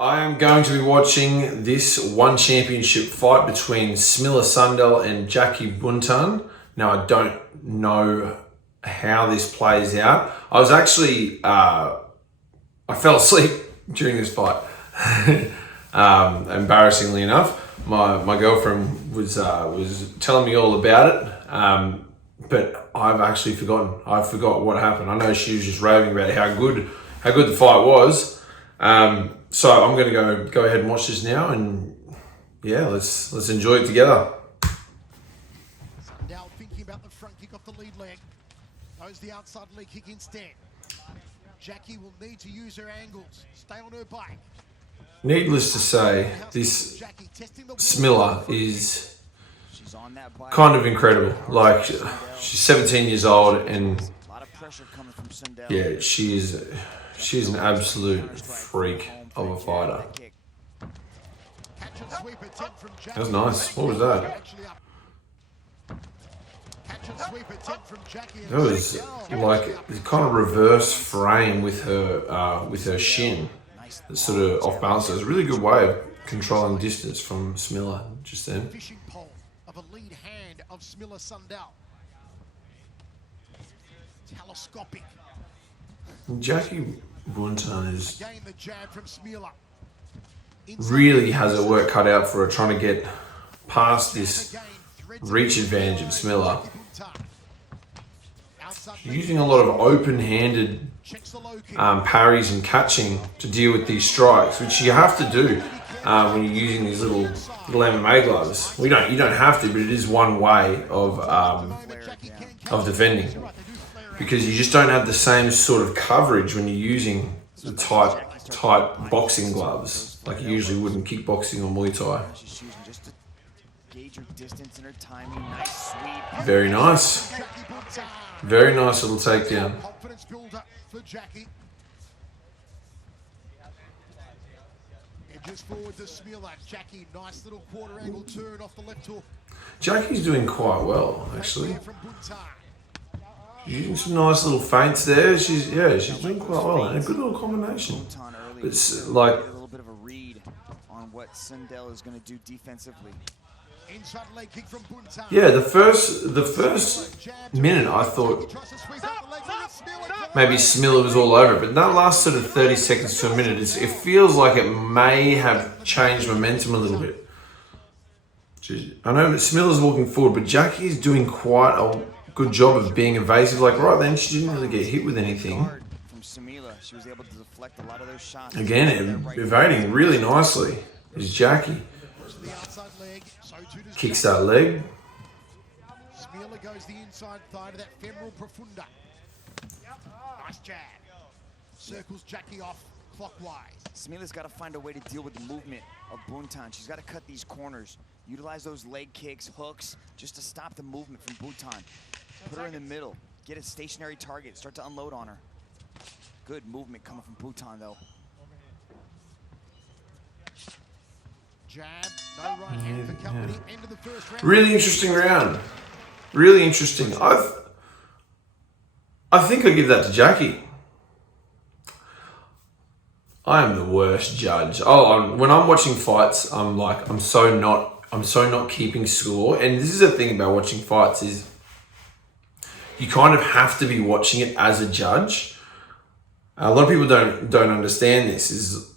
I am going to be watching this one championship fight between Smilla Sundell and Jackie Buntan. Now, I don't know how this plays out. I was actually, I fell asleep during this fight. Embarrassingly enough, my girlfriend was telling me all about it, but I've actually forgotten. I forgot what happened. I know she was just raving about how good the fight was. So I'm going to go ahead and watch this now, and yeah, let's enjoy it together. Sundell thinking about the front kick off the lead leg. Goes the outside leg kick instead. Jackie will need to use her angles. Stay on her bike. Needless to say, this Smilla is kind of incredible. Like, she's 17 years old, and yeah, she's an absolute freak of a fighter. That was nice. What was that? That was like a kind of reverse frame with her shin. It's sort of off balance. It's a really good way of controlling distance from Smilla just then. Fishing pole of a lead hand of Smilla Sundell. Telescopic. Jackie Buntan is Again, the jab from Smilla. really has her work cut out for her, trying to get past this reach advantage of Smilla. She's using a lot of open-handed parries and catching to deal with these strikes, which you have to do when you're using these little MMA gloves. You don't have to, but it is one way of defending, because you just don't have the same sort of coverage when you're using the tight boxing gloves like you usually would in kickboxing or Muay Thai. Very nice. Very nice little takedown. Confidence builder for Jackie. Edges forward to Smilla. Jackie, nice little quarter angle turn off the left hook. Jackie's doing quite well, actually. From Buntan. Using some nice little feints there. She's doing quite well, and a good little combination. It's like a little bit of a read on what Sundell is going to do defensively. Inside leg kick from Buntan. yeah, the first minute I thought maybe Smilla was all over it, but that last sort of 30 seconds to a minute, it feels like it may have changed momentum a little bit. I know that Smilla's walking forward, but Jackie's doing quite a good job of being evasive. Like right then, she didn't really get hit with anything. From Smilla, she was able to deflect a lot of those shots. Again, evading really nicely is Jackie. Kicks that leg. Smilla goes the inside thigh to that femoral profunda. Nice jab. Circles Jackie off clockwise. Smilla's got to find a way to deal with the movement of Buntan. She's got to cut these corners, utilize those leg kicks, hooks, just to stop the movement from Buntan. Put her in the middle, get a stationary target, start to unload on her. Good movement coming from Buntan, though. Jab, no right hand for company. End of the first round. Really interesting round. Really interesting. I think I give that to Jackie. I am the worst judge. When I'm watching fights, I'm so not keeping score. And this is the thing about watching fights is you kind of have to be watching it as a judge. A lot of people don't understand this. Is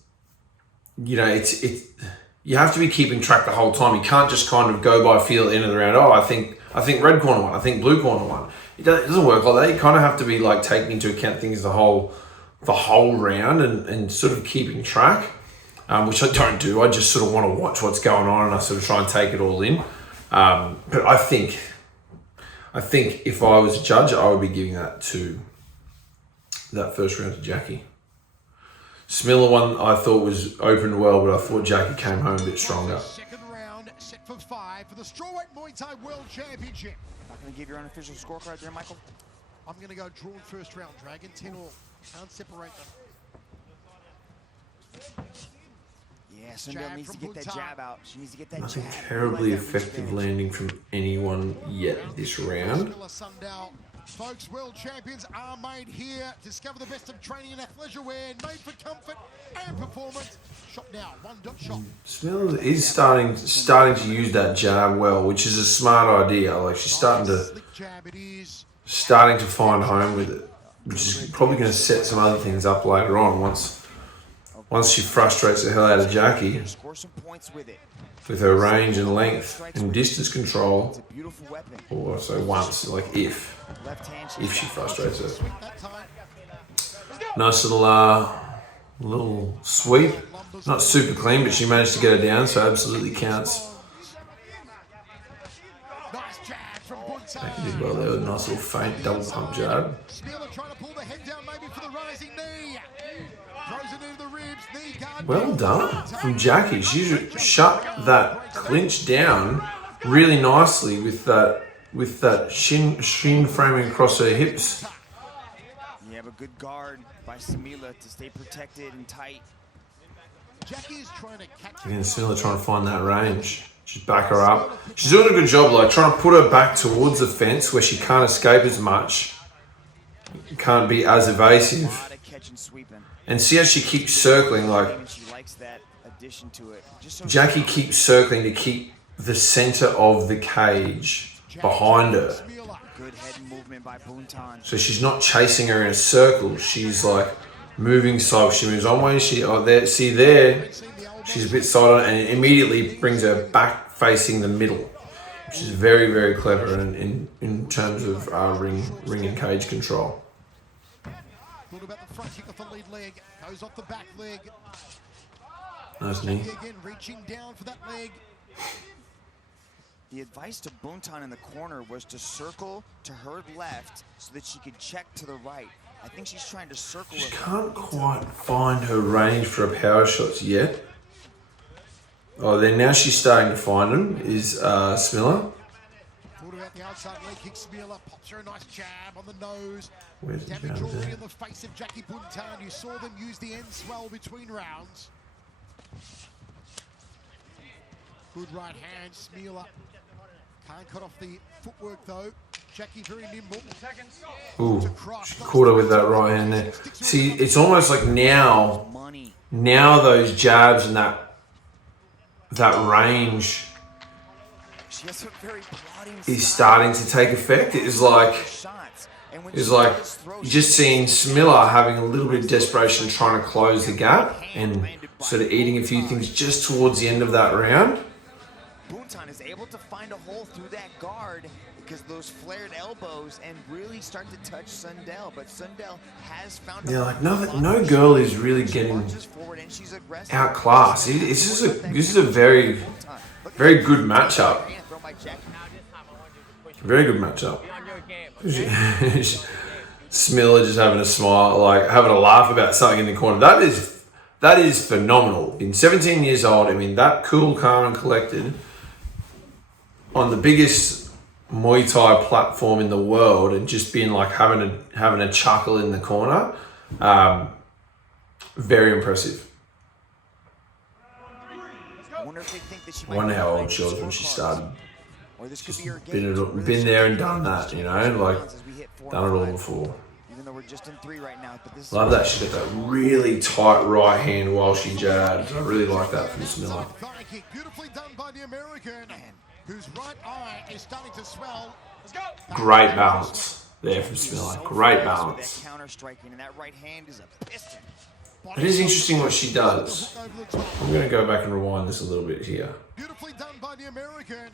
you have to be keeping track the whole time. You can't just kind of go by feel at the end of the round. Oh, I think red corner won. I think blue corner won. It doesn't work like that. You kind of have to be like taking into account things the whole round and sort of keeping track, which I don't do. I just sort of want to watch what's going on and I sort of try and take it all in. But I think if I was a judge, I would be giving that first round to Jackie. Smilla one I thought was opened well, but I thought Jackie came home a bit stronger. Second round, set for 5 for the strawweight Muay Thai World Championship. Not going to give your unofficial scorecard there, Michael? I'm going to go drawn first round, Dragon. 10 all. Can't separate them. Yeah, Sundell needs to get that jab out. She needs to get that Nothing jab. terribly effective landing from anyone yet this round. Smilla Sundell. Folks, world champions are made here. Discover the best of training and athleisure wear, made for comfort and performance. Shot now, one dot shot. Smilla is starting to use that jab well, which is a smart idea. Like she's starting Slick jab it is. to find home with it, which is probably going to set some other things up later on once she frustrates the hell out of Jackie Score some points with it. with her range and length and distance control. It's a beautiful weapon. Or so once, like if Left hand. she frustrates her. That time. Nice little sweep. Not super clean, but she managed to get her down, so absolutely counts. Nice jab from Buntan. Jackie did well there with a nice little faint double pump jab. Smilla trying to pull the head down maybe for the rising knee. Throws it into the ribs. Knee guard. Well done from Jackie. She shut that clinch down really nicely with that shin framing across her hips. You have a good guard by Smilla to stay protected and tight. Jackie is trying to catch. Again, Smilla trying to find that range. Just back her up. She's doing a good job, like trying to put her back towards the fence where she can't escape as much. Can't be as evasive. A lot of catch and sweeping. And see how she keeps circling, like And she likes that addition to it. Just so Jackie keeps circling to keep the center of the cage behind her. Smilla. good head movement by Buntan. So she's not chasing her in a circle. She's like moving side. She moves one way. There. She's a bit side on, and it immediately brings her back facing the middle, which is very, very clever in terms of ring and cage control. Thought about the front kick off the lead leg. Goes off the back leg. Nice knee. Again, reaching down for that leg. The advice to Buntan in the corner was to circle to her left so that she could check to the right. I think she's trying to circle. She can't quite find her range for her power shots yet. Oh, then now she's starting to find them, is Smilla. Thought about the outside leg kick. Smilla pops her a nice jab on the nose. Where's the Damage jab already there? in the face of Jackie Buntan. You saw them use the end swell between rounds. Good right hand, Smilla. Can't cut off the footwork though. Jackie very nimble. Ooh, she caught her with that right hand there. See, it's almost like now those jabs and that range is starting to take effect. It's like you're just seeing Smilla having a little bit of desperation trying to close the gap and sort of eating a few things just towards the end of that round. Buntan is able to find a hole through that guard because those flared elbows and really start to touch Sundell. But Sundell has found Yeah, like no girl is really getting outclassed. This is a very, very good matchup. Very good matchup. Smilla just having a smile, like having a laugh about something in the corner. That is phenomenal. Being 17 years old, I mean, that cool, calm, and collected on the biggest Muay Thai platform in the world, and just being like having a chuckle in the corner. Very impressive. I wonder how old she was when she started. Been there and done that, you know, like done it all before. Even though we're just in 3 right now, but this Love that she got that really tight right hand while she jabs. I really like that from Smilla. Beautifully done by the American, whose right eye is starting to swell. Great balance there from Smilla. Great balance. that counter striking, and that right hand is a piston. It is interesting what she does. I'm going to go back and rewind this a little bit here. Beautifully done by the American,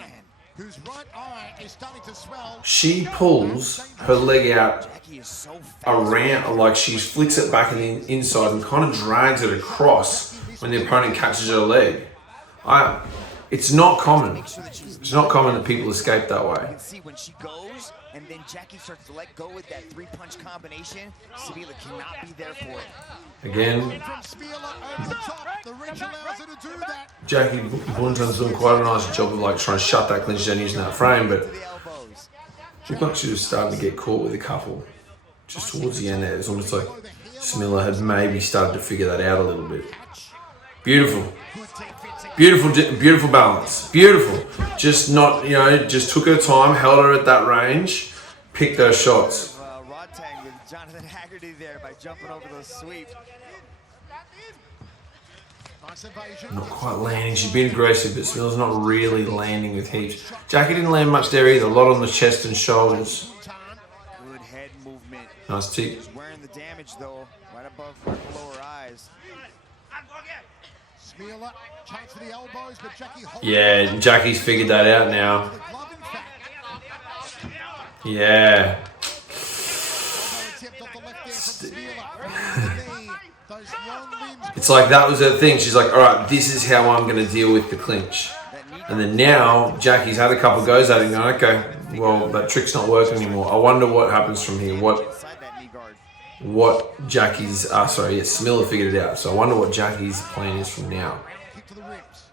whose right eye is starting to swell. She pulls her leg out Jackie is so fast. around, like she flicks it back in the inside and kind of drags it across when the opponent catches her leg. It's not common. It's not common that people escape that You way. can see when she goes, and then Jackie starts to let go with that 3-punch combination. Smilla cannot be there for it. Again, From Smilla over the top. The reach allows her to do that. Jackie Buntan's doing quite a nice job of like trying to shut that clinch down using that frame, but To the elbows. looked like she was starting to get caught with a couple just towards the end there. It's almost like Smilla had maybe started to figure that out a little bit. Beautiful. Beautiful balance. Beautiful. Just not, just took her time, held her at that range, picked her shots. Rod tag with Jonathan Haggerty there by jumping over those sweeps. Nice evasion. Not quite landing. She's been aggressive, but Smilla's not really landing with heaps. Jackie didn't land much there either. A lot on the chest and shoulders. Good head movement. Nice tip. She's wearing the damage though, right below her eyes. Smilla, chance for the elbows, but Jackie holds Yeah, Jackie's figured that out now. the glove, in fact. Yeah. Elbow attempt off the left there from Smilla. Those long limbs. It's like that was her thing. She's like, all right, this is how I'm going to deal with the clinch. And then now Jackie's had a couple goes at it and going, okay, well, that trick's not working anymore. I wonder what happens from here. What Jackie's, Smilla figured it out. So I wonder what Jackie's plan is from now. Kick to the ribs.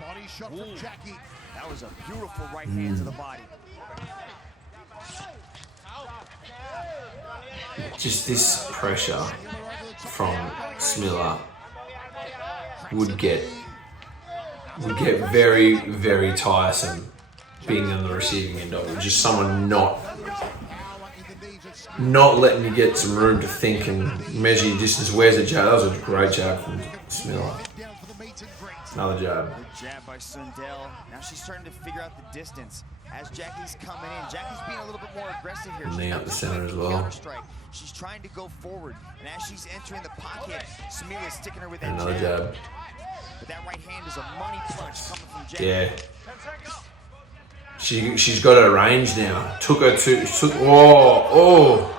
Body shot from Jackie. That was a beautiful right hand to the body. Just this pressure from Smilla would get very, very tiresome being on the receiving end of it. Just someone not letting you get some room to think and measure your distance. Where's the jab? That was a great jab from Smilla. Another jab. Good jab by Sundell. Now she's starting to figure out the distance. As Jackie's coming in, Jackie's being a little bit more aggressive here. Knee up the center as well. She's trying to go forward, and as she's entering the pocket, Smilla's sticking her with that Another jab. But that right hand is a money punch coming from Jackie. Yeah. She's got her range now. Took her to oh.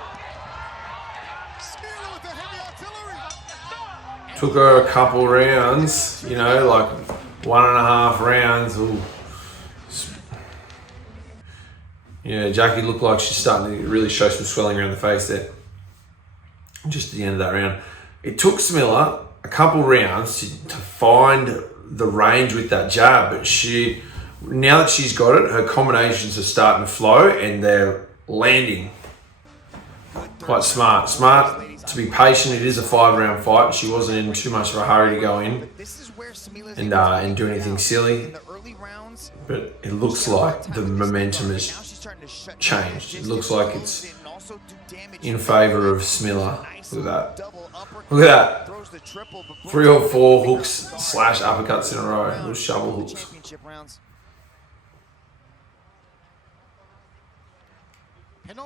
Smilla with the heavy artillery. Took her a couple rounds, you know, like 1.5 rounds. Ooh. Yeah, Jackie looked like she's starting to really show some swelling around the face there. Just at the end of that round. It took Smilla a couple rounds to find the range with that jab, but now that she's got it, her combinations are starting to flow and they're landing. Quite smart. Smart to be patient. It is a 5-round fight. She wasn't in too much of a hurry to go in and do anything silly. But it looks like the momentum has changed. It looks like it's in favor of Smilla. Look at that. Look at that. 3 or 4 hooks / uppercuts in a row. Little shovel hooks.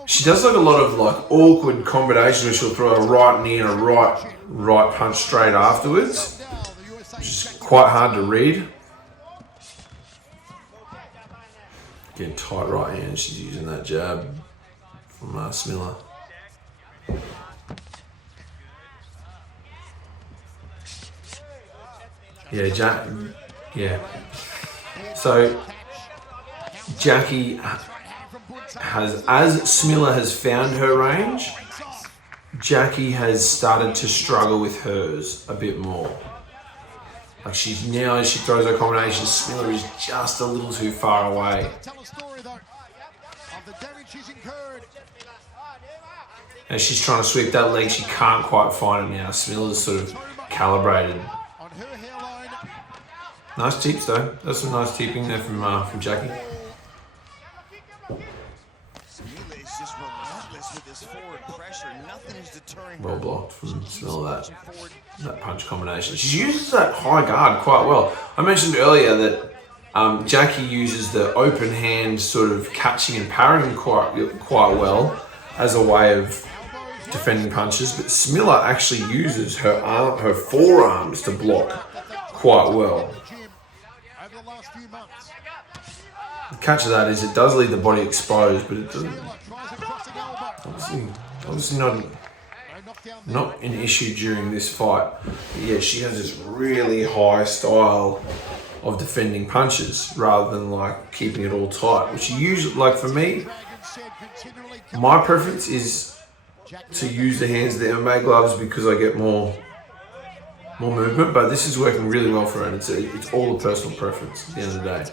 She does like a lot of like awkward combinations where she'll throw a right knee and a right punch straight afterwards, which is quite hard to read. Getting tight right hand, she's using that jab from Smilla. Yeah. So Jackie has, as Smilla has found her range, Jackie has started to struggle with hers a bit more. Like she's now, as she throws her combinations, Smilla is just a little too far away. As she's trying to sweep that leg, she can't quite find it now. Smilla's sort of calibrated. Nice tips though. That's some nice tipping there from Jackie. Well blocked from Smilla, that punch combination. She uses that high guard quite well. I mentioned earlier that Jackie uses the open hand sort of catching and parrying quite well as a way of defending punches, but Smilla actually uses her forearms to block quite well. The catch of that is it does leave the body exposed, but it doesn't. Obviously not an issue during this fight. But yeah, she has this really high style of defending punches rather than like keeping it all tight, which you usually, like for me, my preference is to use the hands of the MMA gloves because I get more movement, but this is working really well for her, and it's all a personal preference at the end of the day.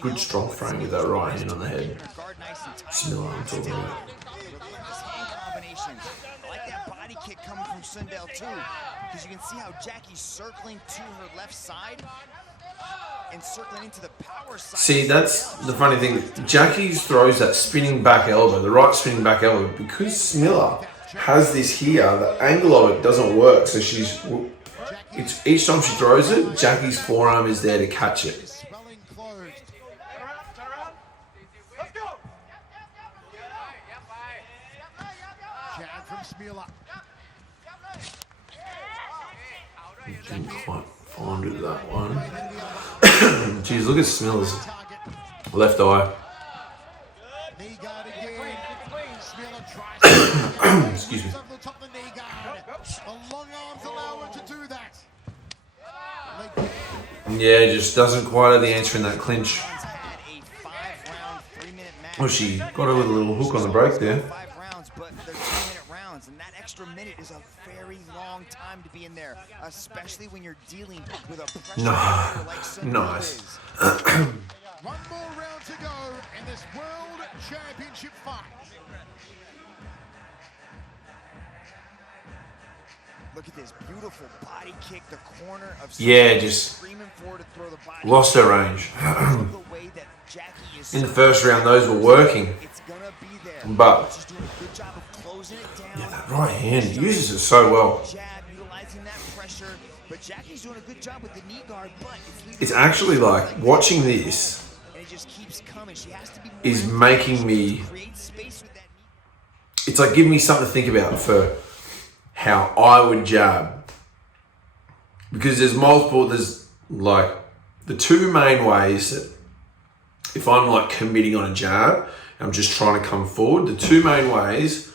Good strong frame with that right hand on the head. Smilla, I'm talking about. I like that body kick coming from Sundell too, because you can see how Jackie's circling to her left side. and circling into the power side. See, that's the funny thing. Jackie throws that spinning back elbow, the right spinning back elbow, because Smilla has this here, the angle of it doesn't work. So each time she throws it, Jackie's forearm is there to catch it. Swelling closed. Jab from Smilla. Didn't quite find it, that one. Jeez, look at Smilla's left eye. Knee guard again. Smilla tries Excuse me. over the top of the knee guard. The long arms allow her to do that. Leg kick. Yeah, just doesn't quite have the answer in that clinch. Had a 5-round, 3-minute match. Well, she got her with a little hook on the break there. 5 rounds, but they're 2-minute rounds, and that extra minute is a very long time to be in there, especially when you're dealing with a pressure fighter like Sundell Nice. is. One more round to go in this World Championship fight. Look at this beautiful body kick, the corner of Yeah, Sundell just screaming for her to throw the body. Lost her range. The way that Jackie is In the first round, those were working. it's gonna be there. But She's doing a good job of closing it down. yeah, that right hand, he uses it so well. Jab, utilizing that pressure, but Jackie's doing a good job with the knee guard, but It's actually like watching this and it just keeps coming. She has to be more is making me. create space with that knee. It's like giving me something to think about for how I would jab. Because there's like the two main ways that if I'm like committing on a jab, I'm just trying to come forward, the two main ways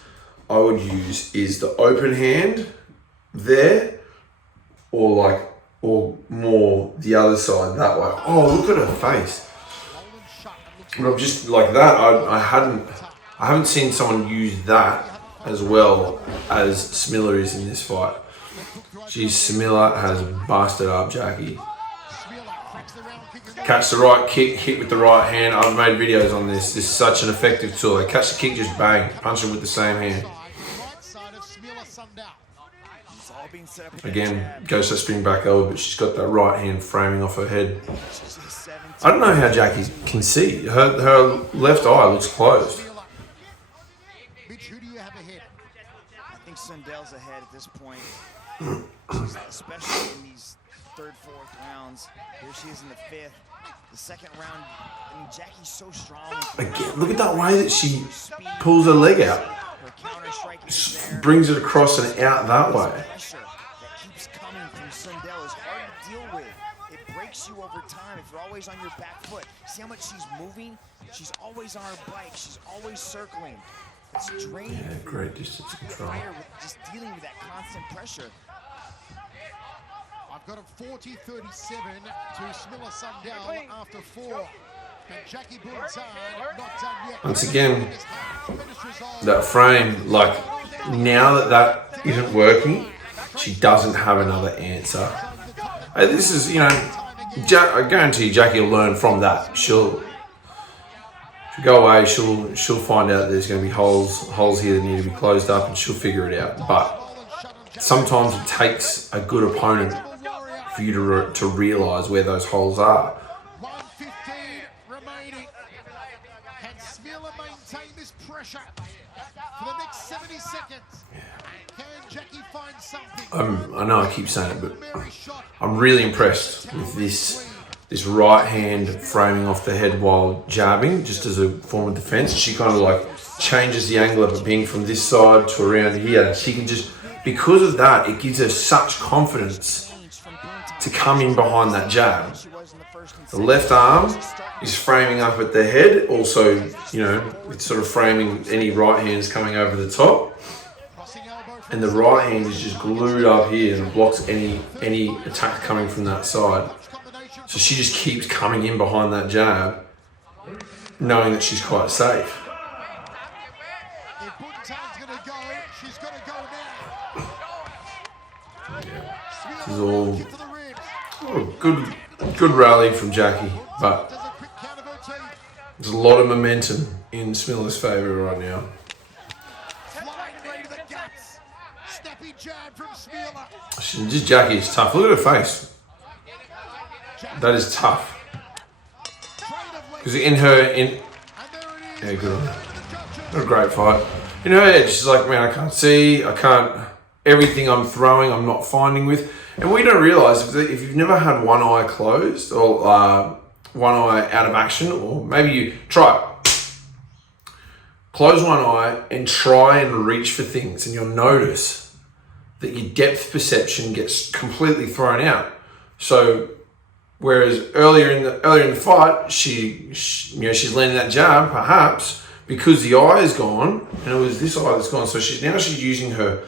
I would use is the open hand there or more the other side that way. Oh, look at her face. But I'm just like that. I haven't seen someone use that as well as Smilla is in this fight. Geez, Smilla has busted up Jackie. Catch the right kick, hit with the right hand. I've made videos on this. This is such an effective tool. They catch the kick, just bang, punch him with the same hand. Right side of Smilla Sundell. It's all being set up with Again, that jab. goes to spin back elbow, but she's got that right hand framing off her head. She's a 17. I don't know how Jackie can see. Her left eye looks closed. Mitch, who do you have ahead? I think Sundell's ahead at this point. She's, especially in these third, fourth rounds. Here she is in the fifth. The second round, I mean, Jackie's so strong. Again, look at that way that she pulls her leg out. Her counter strike is there. Brings it across and out that way. Pressure that keeps coming from Sundell is hard to deal with. It breaks you over time if you're always on your back foot. See how much she's moving? She's always on her bike. She's always circling. It's draining. Yeah, great distance control. Fire with just dealing with that constant pressure. I've got a 40-37 to Smilla Sundell after 4. And Jackie Buntan not done yet. Once again, that frame, like now that isn't working, she doesn't have another answer. This is, I guarantee Jackie will learn from that. If you go away, she'll find out there's going to be holes here that need to be closed up, and she'll figure it out. But sometimes it takes a good opponent for you to realize where those holes are. 1:15 remaining. Can Smilla maintain this pressure for the next 70 seconds? Can Jackie find something? I know I keep saying it, but I'm really impressed with this right hand framing off the head while jabbing, just as a form of defense. She kind of like changes the angle of it being from this side to around here. She can just, because of that, it gives her such confidence to come in behind that jab. The left arm is framing up at the head. Also, it's sort of framing any right hands coming over the top. And the right hand is just glued up here and blocks any attack coming from that side. So she just keeps coming in behind that jab, knowing that she's quite safe. If Buntan's going to go, she's going to go now. This is all Kick to the ribs. good rally from Jackie, but Does a quick count of her team. there's a lot of momentum in Smilla's favour right now. Flying right to the guts. Snappy jab from Smilla. Jackie is tough. Look at her face. That is tough. Because yeah, good on her. What a great fight. In her head, she's like, man, I can't see, everything I'm throwing, I'm not finding with. And we don't realise, if you've never had one eye closed or one eye out of action, or maybe you try it. Close one eye and try and reach for things, and you'll notice that your depth perception gets completely thrown out. So, whereas earlier in the fight, she's landing that jab, perhaps, because the eye is gone, and it was this eye that's gone. So she's using her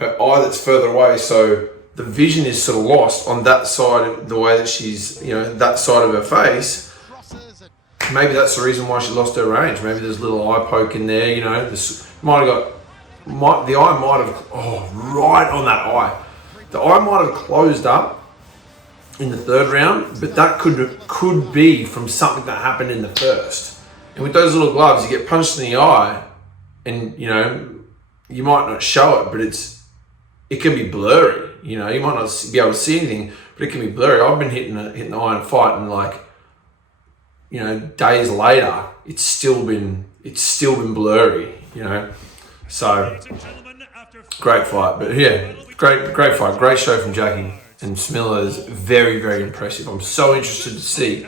eye that's further away. So the vision is sort of lost on that side, the way that she's, that side of her face. Maybe that's the reason why she lost her range. Maybe there's a little eye poke in there. The eye might have, right on that eye. The eye might have closed up in the third round, but that could be from something that happened in the first. And with those little gloves, you get punched in the eye, and you might not show it, but it can be blurry. You might not be able to see anything, but it can be blurry. I've been hitting the eye in a fight, and days later, it's still been blurry. So great fight, but yeah, great fight, great show from Jackie, and Smilla is very, very impressive. I'm so interested to see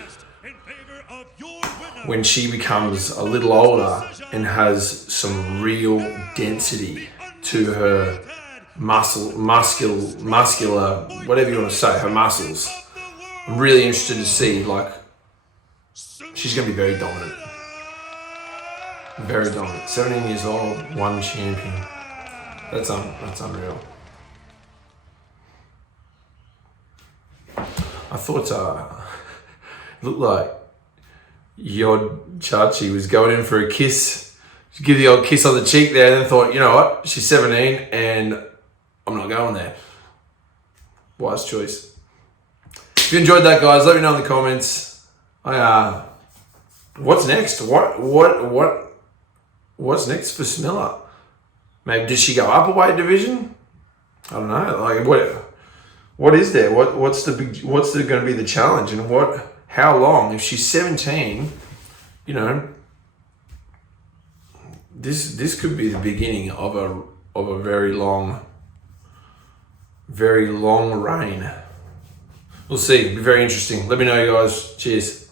when she becomes a little older and has some real density to her muscular, whatever you want to say, her muscles. I'm really interested to see, she's going to be very dominant. Very dominant. 17 years old, one champion. That's unreal. I thought it looked like Yod Chachi was going in for a kiss. She give the old kiss on the cheek there, and then thought, you know what? She's 17 and I'm not going there. Wise choice. If you enjoyed that, guys, let me know in the comments. What's next? What's next for Smilla? Maybe does she go up a weight division? I don't know. What is there? What's going to be the challenge, and how long? If she's 17, this could be the beginning of a very long reign. We'll see. It'll be very interesting. Let me know, guys. Cheers.